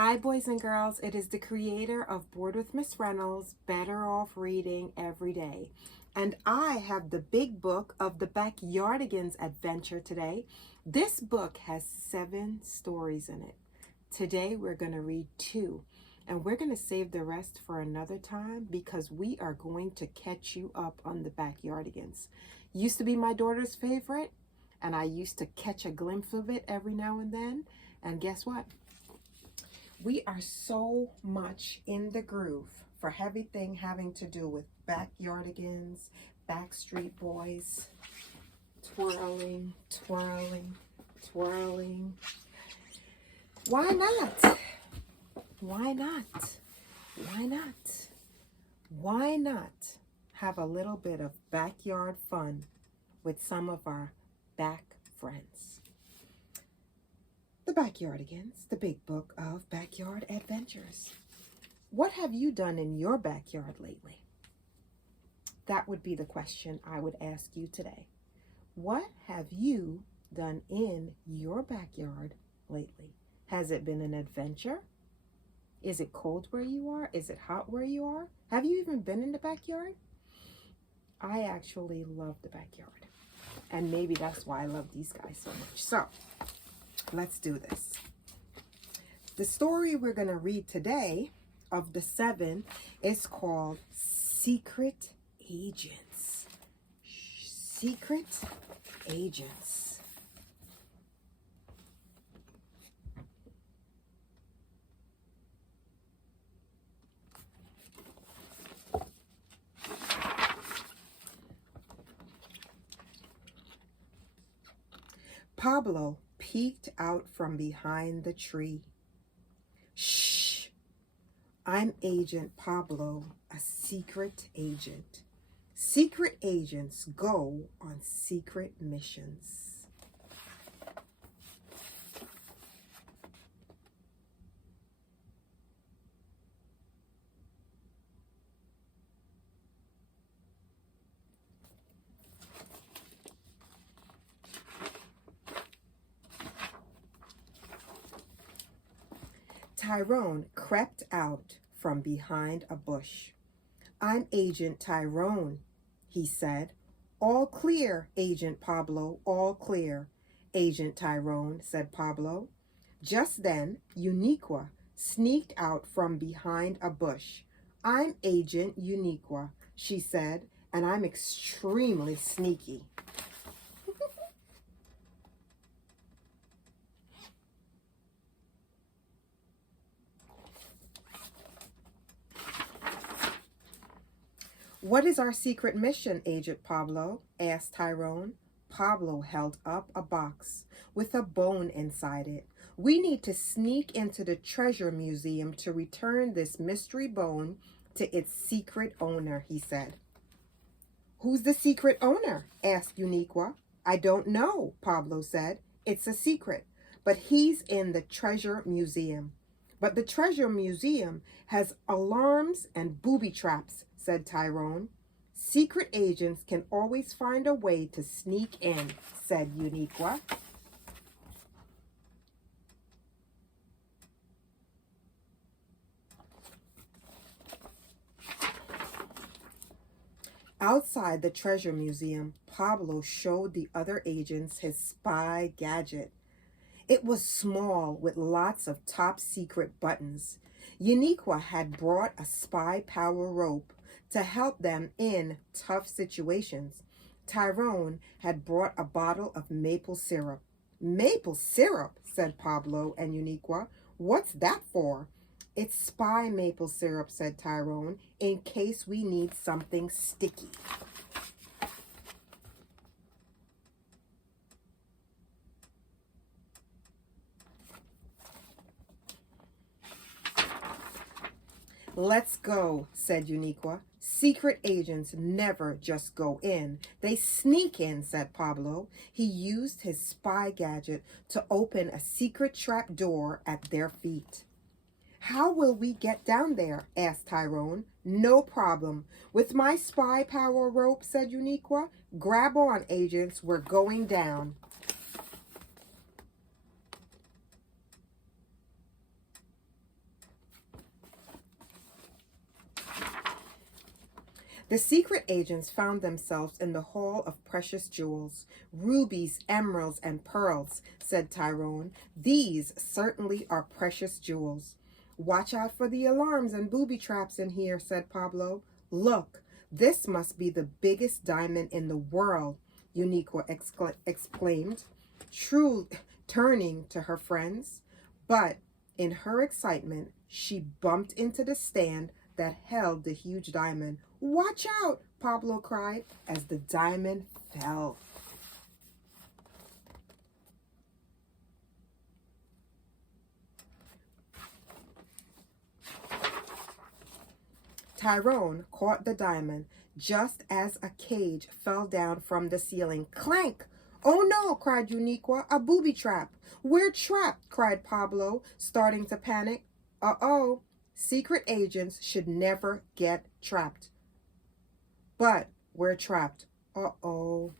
Hi, boys and girls. It is the creator of Bored with Miss Reynolds, Better Off Reading Every Day. And I have the big book of the Backyardigans adventure today. This book has 7 stories in it. Today we're going to read 2. And we're going to save the rest for another time because we are going to catch you up on the Backyardigans. Used to be my daughter's favorite, and I used to catch a glimpse of it every now and then. And guess what? We are so much in the groove for everything having to do with Backyardigans, Backstreet Boys, twirling, twirling, twirling. Why not? Why not? Why not? Why not have a little bit of backyard fun with some of our back friends? The Backyardigans, the big book of backyard adventures. What have you done in your backyard lately? That would be the question I would ask you today. What have you done in your backyard lately? Has it been an adventure? Is it cold where you are? Is it hot where you are? Have you even been in the backyard? I actually love the backyard. And maybe that's why I love these guys so much. So, let's do this. The story we're going to read today of the 7 is called Secret Agents. Secret Agents. Pablo peeked out from behind the tree. Shh! I'm Agent Pablo, a secret agent. Secret agents go on secret missions. Tyrone crept out from behind a bush. I'm Agent Tyrone, he said. All clear, Agent Pablo, all clear. Agent Tyrone, said Pablo. Just then, Uniqua sneaked out from behind a bush. I'm Agent Uniqua, she said, and I'm extremely sneaky. What is our secret mission, Agent Pablo? Asked Tyrone. Pablo held up a box with a bone inside it. We need to sneak into the treasure museum to return this mystery bone to its secret owner, he said. Who's the secret owner? Asked Uniqua. I don't know, Pablo said. It's a secret, but he's in the treasure museum. But the treasure museum has alarms and booby traps, said Tyrone. Secret agents can always find a way to sneak in, said Uniqua. Outside the treasure museum, Pablo showed the other agents his spy gadget. It was small with lots of top secret buttons. Uniqua had brought a spy power rope to help them in tough situations. Tyrone had brought a bottle of maple syrup. Maple syrup, said Pablo and Uniqua. What's that for? It's spy maple syrup, said Tyrone, in case we need something sticky. Let's go, said Uniqua. Secret agents never just go in. They sneak in, said Pablo. He used his spy gadget to open a secret trap door at their feet. How will we get down there? Asked Tyrone. No problem. With my spy power rope, said Uniqua. Grab on, agents. We're going down. The secret agents found themselves in the Hall of Precious Jewels. Rubies, emeralds, and pearls, said Tyrone. These certainly are precious jewels. Watch out for the alarms and booby traps in here, said Pablo. Look, this must be the biggest diamond in the world, Uniqua exclaimed, turning to her friends. But in her excitement, she bumped into the stand that held the huge diamond. Watch out, Pablo cried as the diamond fell. Tyrone caught the diamond just as a cage fell down from the ceiling. Clank! Oh no, cried Uniqua, a booby trap. We're trapped, cried Pablo, starting to panic. Uh-oh, secret agents should never get trapped. But we're trapped. Uh-oh.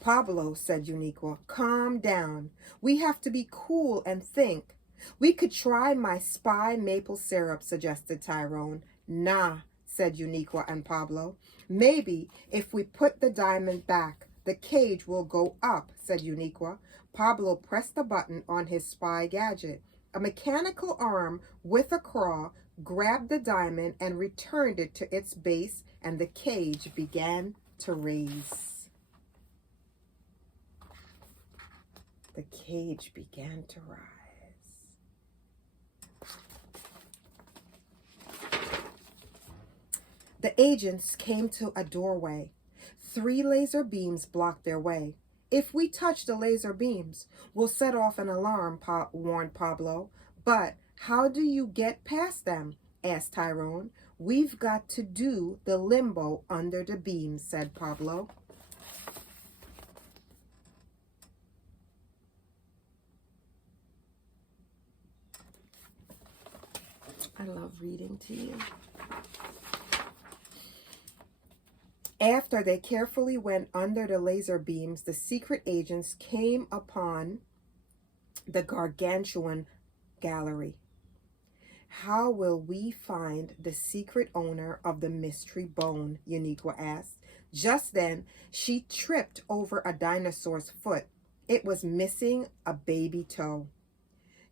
Pablo, said Uniqua, calm down. We have to be cool and think. We could try my spy maple syrup, suggested Tyrone. Nah, said Uniqua and Pablo. Maybe if we put the diamond back, the cage will go up, said Uniqua. Pablo pressed the button on his spy gadget. A mechanical arm with a claw grabbed the diamond and returned it to its base, and the cage began to raise. The cage began to rise. The agents came to a doorway. 3 laser beams blocked their way. If we touch the laser beams, we'll set off an alarm, warned Pablo. But how do you get past them? Asked Tyrone. We've got to do the limbo under the beams, said Pablo. I love reading to you. After they carefully went under the laser beams, the secret agents came upon the gargantuan gallery. How will we find the secret owner of the mystery bone? Uniqua asked. Just then, she tripped over a dinosaur's foot. It was missing a baby toe.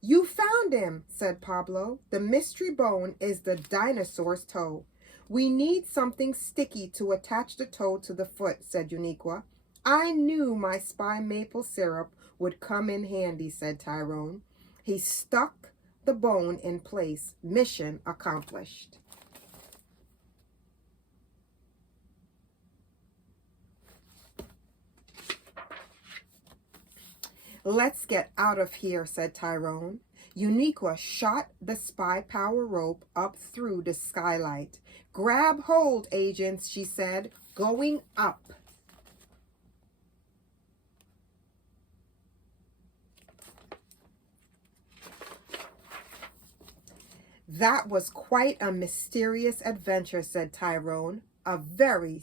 You found him, said Pablo. The mystery bone is the dinosaur's toe. We need something sticky to attach the toe to the foot, said Uniqua. I knew my spy maple syrup would come in handy, said Tyrone. He stuck the bone in place. Mission accomplished. Let's get out of here, said Tyrone. Uniqua shot the spy power rope up through the skylight. Grab hold, agents, she said, going up. That was quite a mysterious adventure, said Tyrone. Very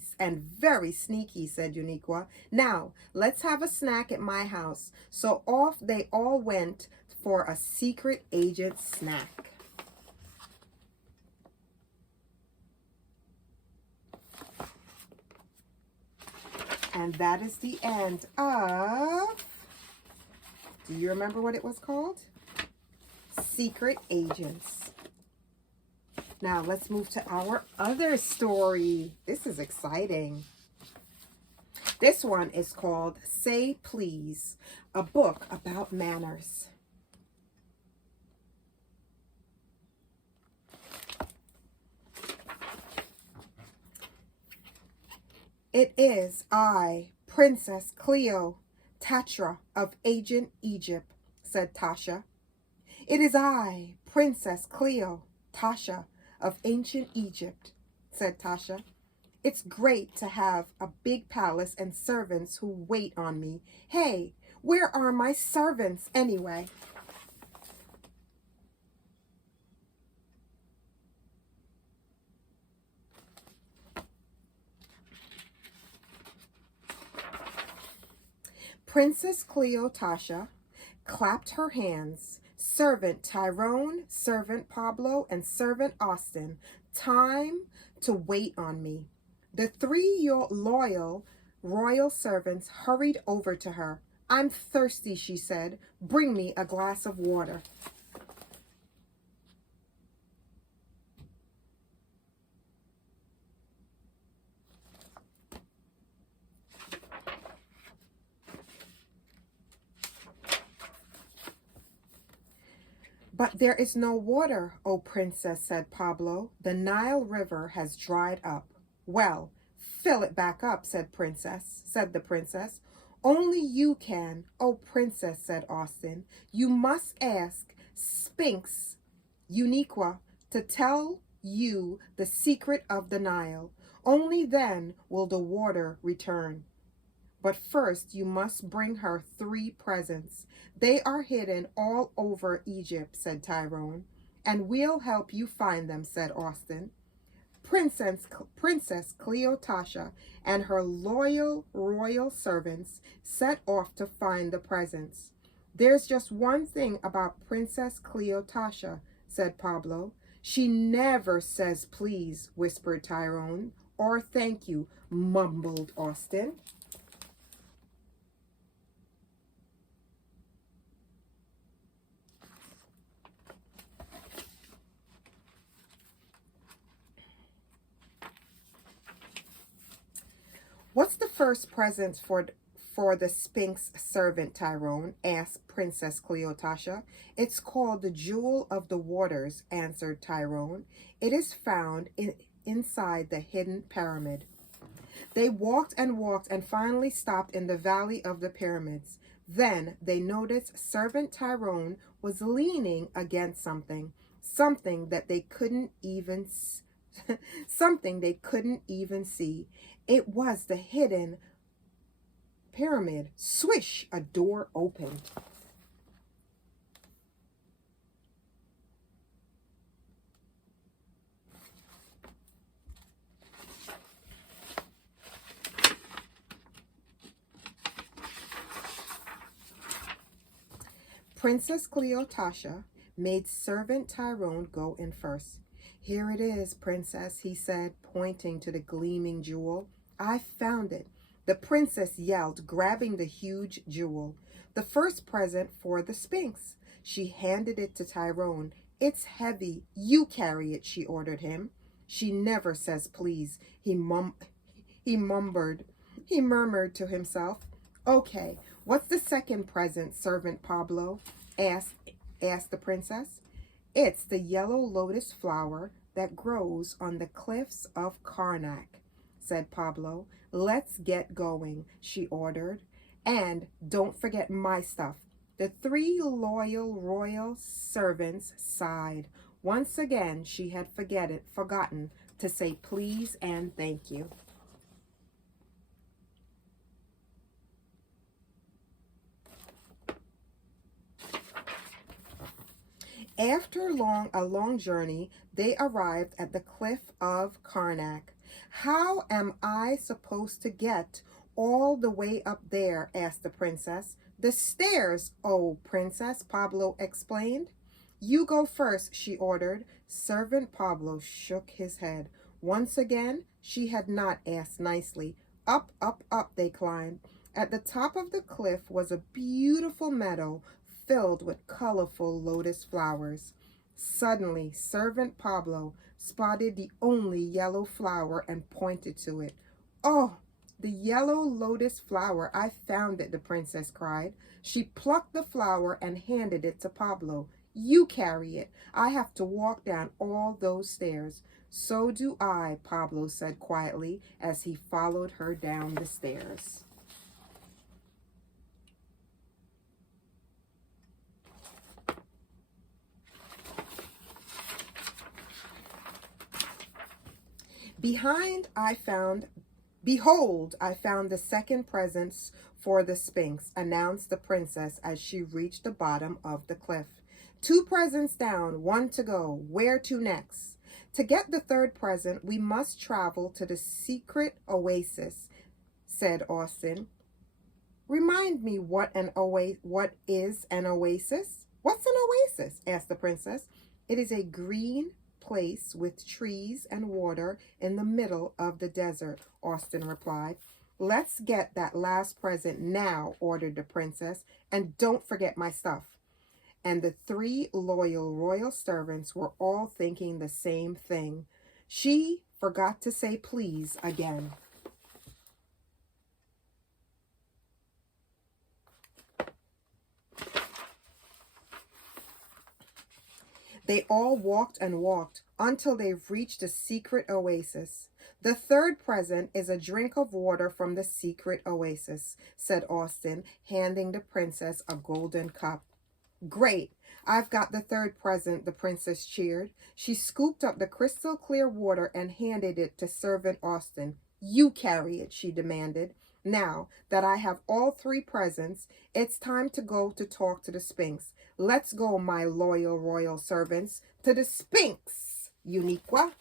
sneaky, said Uniqua. Now, let's have a snack at my house. So off they all went for a secret agent snack. And that is the end of, do you remember what it was called? Secret Agents. Now let's move to our other story. This is exciting. This one is called Say Please, a book about manners. It is I, Princess Cleopatra of ancient Egypt, said Tasha. It is I, Princess Cleopatra of ancient Egypt, said Tasha. It's great to have a big palace and servants who wait on me. Hey, where are my servants anyway? Princess Cleotasha clapped her hands. Servant Tyrone, Servant Pablo, and Servant Austin, time to wait on me. The three loyal royal servants hurried over to her. I'm thirsty, she said. Bring me a glass of water. But there is no water, O princess, said Pablo. The Nile River has dried up. Well, fill it back up, said the princess. Only you can, O princess, said Austin. You must ask Sphinx Uniqua to tell you the secret of the Nile. Only then will the water return. But first you must bring her 3 presents. They are hidden all over Egypt, said Tyrone. And we'll help you find them, said Austin. Princess Cleotasha and her loyal royal servants set off to find the presents. There's just one thing about Princess Cleotasha, said Pablo. She never says please, whispered Tyrone. Or thank you, mumbled Austin. What's the first present for the Sphinx servant, Tyrone? Asked Princess Cleotasha. It's called the Jewel of the Waters, answered Tyrone. It is found inside the hidden pyramid. They walked and finally stopped in the valley of the pyramids. Then they noticed Servant Tyrone was leaning against something that they couldn't even see. It was the hidden pyramid. Swish, a door opened. Princess Cleotasha made Servant Tyrone go in first. Here it is, princess, he said, pointing to the gleaming jewel. I found it, the princess yelled, grabbing the huge jewel. The first present for the Sphinx. She handed it to Tyrone. It's heavy. You carry it, she ordered him. She never says please, he murmured to himself. Okay, what's the second present, Servant Pablo? asked the princess. It's the yellow lotus flower that grows on the cliffs of Karnak, said Pablo. Let's get going, she ordered. And don't forget my stuff. The 3 loyal royal servants sighed. Once again, she had forgotten to say please and thank you. After a long journey, they arrived at the cliff of Karnak. How am I supposed to get all the way up there? Asked the princess. The stairs, oh princess, Pablo explained. You go first, she ordered. Servant Pablo shook his head. Once again, she had not asked nicely. Up, up, up they climbed. At the top of the cliff was a beautiful meadow filled with colorful lotus flowers. Suddenly, Servant Pablo spotted the only yellow flower and pointed to it. Oh, the yellow lotus flower! I found it, the princess cried. She plucked the flower and handed it to Pablo. You carry it. I have to walk down all those stairs. So do I, Pablo said quietly as he followed her down the stairs. Behold, I found the second presents for the Sphinx, announced the princess as she reached the bottom of the cliff. 2 presents down, 1 to go. Where to next? To get the third present, we must travel to the secret oasis, said Austin. Remind me what is an oasis? What's an oasis? Asked the princess. It is a green place with trees and water in the middle of the desert, Austin replied. Let's get that last present now, ordered the princess, and don't forget my stuff. And the three loyal royal servants were all thinking the same thing. She forgot to say please again. They all walked and walked until they reached a secret oasis. The third present is a drink of water from the secret oasis, said Austin, handing the princess a golden cup. Great! I've got the third present, the princess cheered. She scooped up the crystal clear water and handed it to servant Austin. You carry it, she demanded. Now that I have all three presents, it's time to go to talk to the Sphinx. Let's go, my loyal royal servants, to the Sphinx, Uniqua.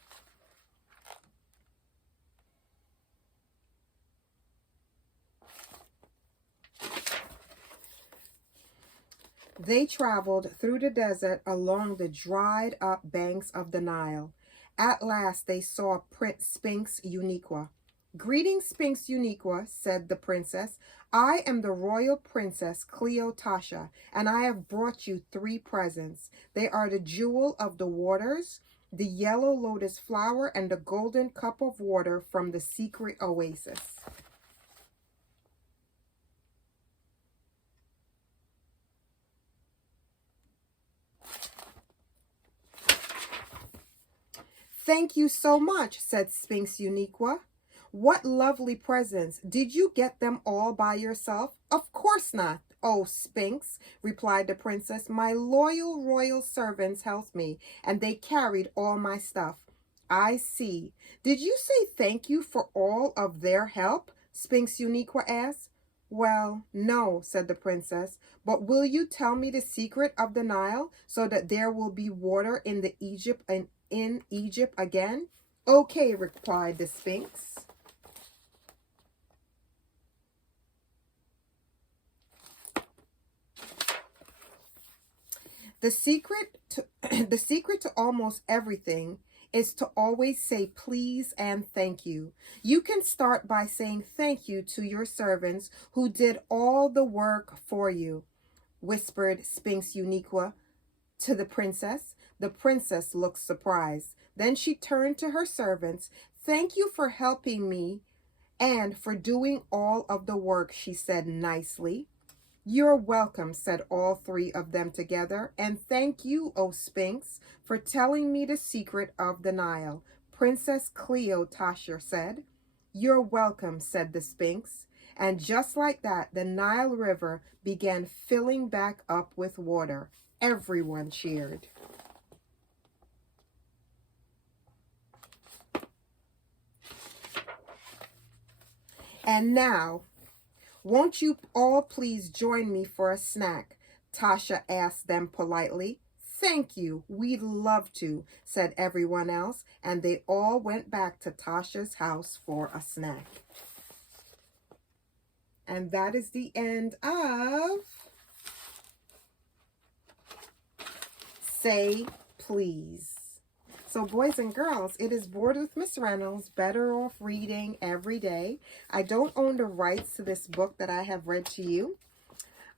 They traveled through the desert along the dried up banks of the Nile. At last they saw Prince Sphinx Uniqua. Greetings, Sphinx Uniqua, said the princess. I am the royal princess Cleopatra, and I have brought you three presents. They are the jewel of the waters, the yellow lotus flower, and the golden cup of water from the secret oasis. Thank you so much, said Sphinx Uniqua. What lovely presents. Did you get them all by yourself? Of course not. Oh, Sphinx, replied the princess. My loyal royal servants helped me, and they carried all my stuff. I see. Did you say thank you for all of their help? Sphinx Uniqua asked. Well, no, said the princess, but will you tell me the secret of the Nile so that there will be water in Egypt again? Okay, replied the Sphinx. The secret to almost everything is to always say please and thank you. You can start by saying thank you to your servants who did all the work for you, whispered Sphinx Uniqua to the princess. The princess looked surprised. Then she turned to her servants. Thank you for helping me and for doing all of the work, she said nicely. You're welcome, said all three of them together. And thank you, O Sphinx, for telling me the secret of the Nile, Princess Cleopatra said. You're welcome, said the Sphinx. And just like that, the Nile River began filling back up with water. Everyone cheered. And now, won't you all please join me for a snack? Tasha asked them politely. Thank you, we'd love to, said everyone else, and they all went back to Tasha's house for a snack. And that is the end of Say Please. So boys and girls, it is Bored with Miss Reynolds, better off reading every day. I don't own the rights to this book that I have read to you,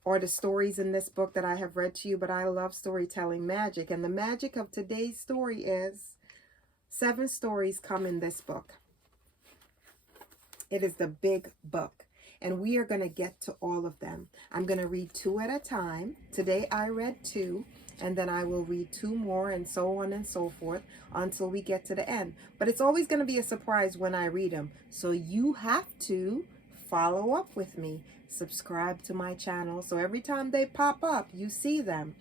or the stories in this book that I have read to you, but I love storytelling magic. And the magic of today's story is 7 stories come in this book. It is the big book, and we are going to get to all of them. I'm going to read 2 at a time. Today I read 2. And then I will read 2 more, and so on and so forth until we get to the end. But it's always going to be a surprise when I read them. So you have to follow up with me. Subscribe to my channel so every time they pop up, you see them.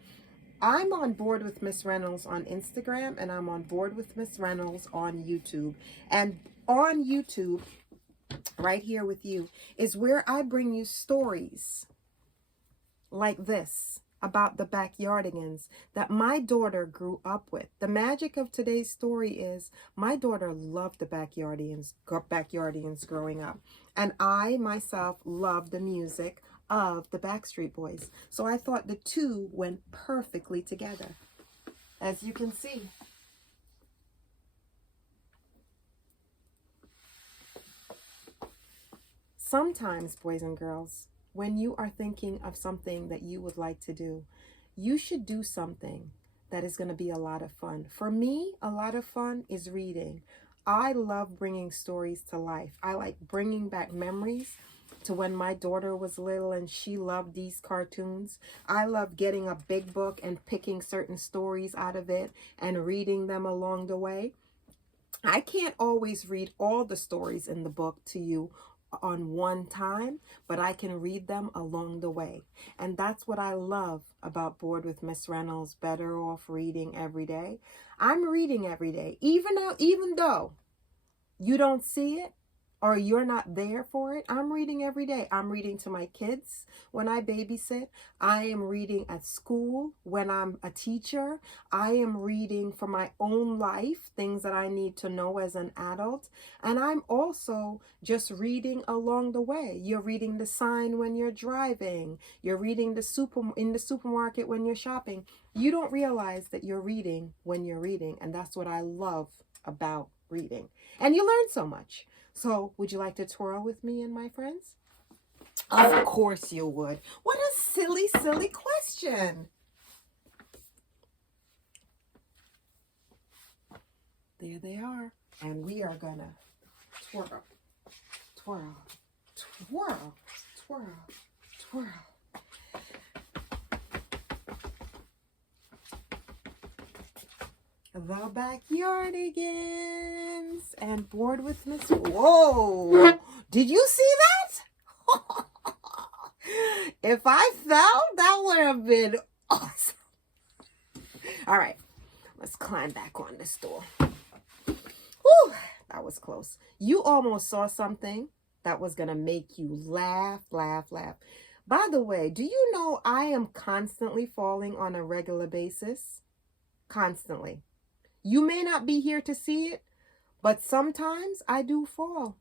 I'm on Bored with Miss Reynolds on Instagram, and I'm on Bored with Miss Reynolds on YouTube. And on YouTube, right here with you, is where I bring you stories like this about the Backyardigans that my daughter grew up with. The magic of today's story is my daughter loved the Backyardigans growing up. And I myself love the music of the Backstreet Boys. So I thought the two went perfectly together, as you can see. Sometimes, boys and girls, when you are thinking of something that you would like to do, you should do something that is going to be a lot of fun. For me, a lot of fun is reading. I love bringing stories to life. I like bringing back memories to when my daughter was little and she loved these cartoons. I love getting a big book and picking certain stories out of it and reading them along the way. I can't always read all the stories in the book to you on one time, but I can read them along the way. And that's what I love about Bored with Miss Reynolds, Better Off Reading Every Day. I'm reading every day, even though you don't see it or you're not there for it. I'm reading every day. I'm reading to my kids when I babysit. I am reading at school when I'm a teacher. I am reading for my own life, things that I need to know as an adult. And I'm also just reading along the way. You're reading the sign when you're driving. You're reading in the supermarket when you're shopping. You don't realize that you're reading when you're reading. And that's what I love about reading. And you learn so much. So, would you like to twirl with me and my friends? Of course you would. What a silly, silly question. There they are. And we are gonna twirl, twirl, twirl, twirl, twirl. The Backyardigans and Bored with Miss. Whoa! Did you see that? If I fell, that would have been awesome. All right, let's climb back on the stool. Whew, that was close. You almost saw something that was gonna make you laugh, laugh, laugh. By the way, do you know I am constantly falling on a regular basis? Constantly. You may not be here to see it, but sometimes I do fall.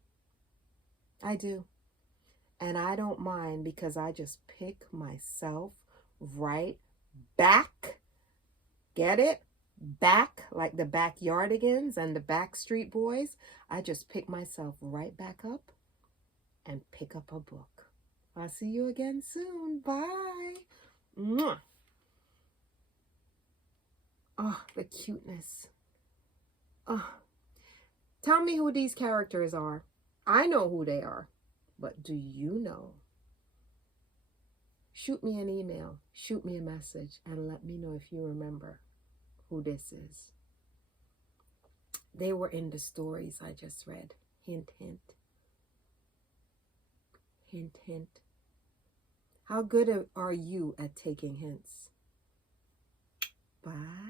I do. And I don't mind because I just pick myself right back. Get it? Back, like the Backyardigans and the Backstreet Boys. I just pick myself right back up and pick up a book. I'll see you again soon. Bye. Mwah. Oh, the cuteness. Oh. Tell me who these characters are. I know who they are, but do you know? Shoot me an email, shoot me a message, and let me know if you remember who this is. They were in the stories I just read. Hint, hint. Hint, hint. How good are you at taking hints? Bye.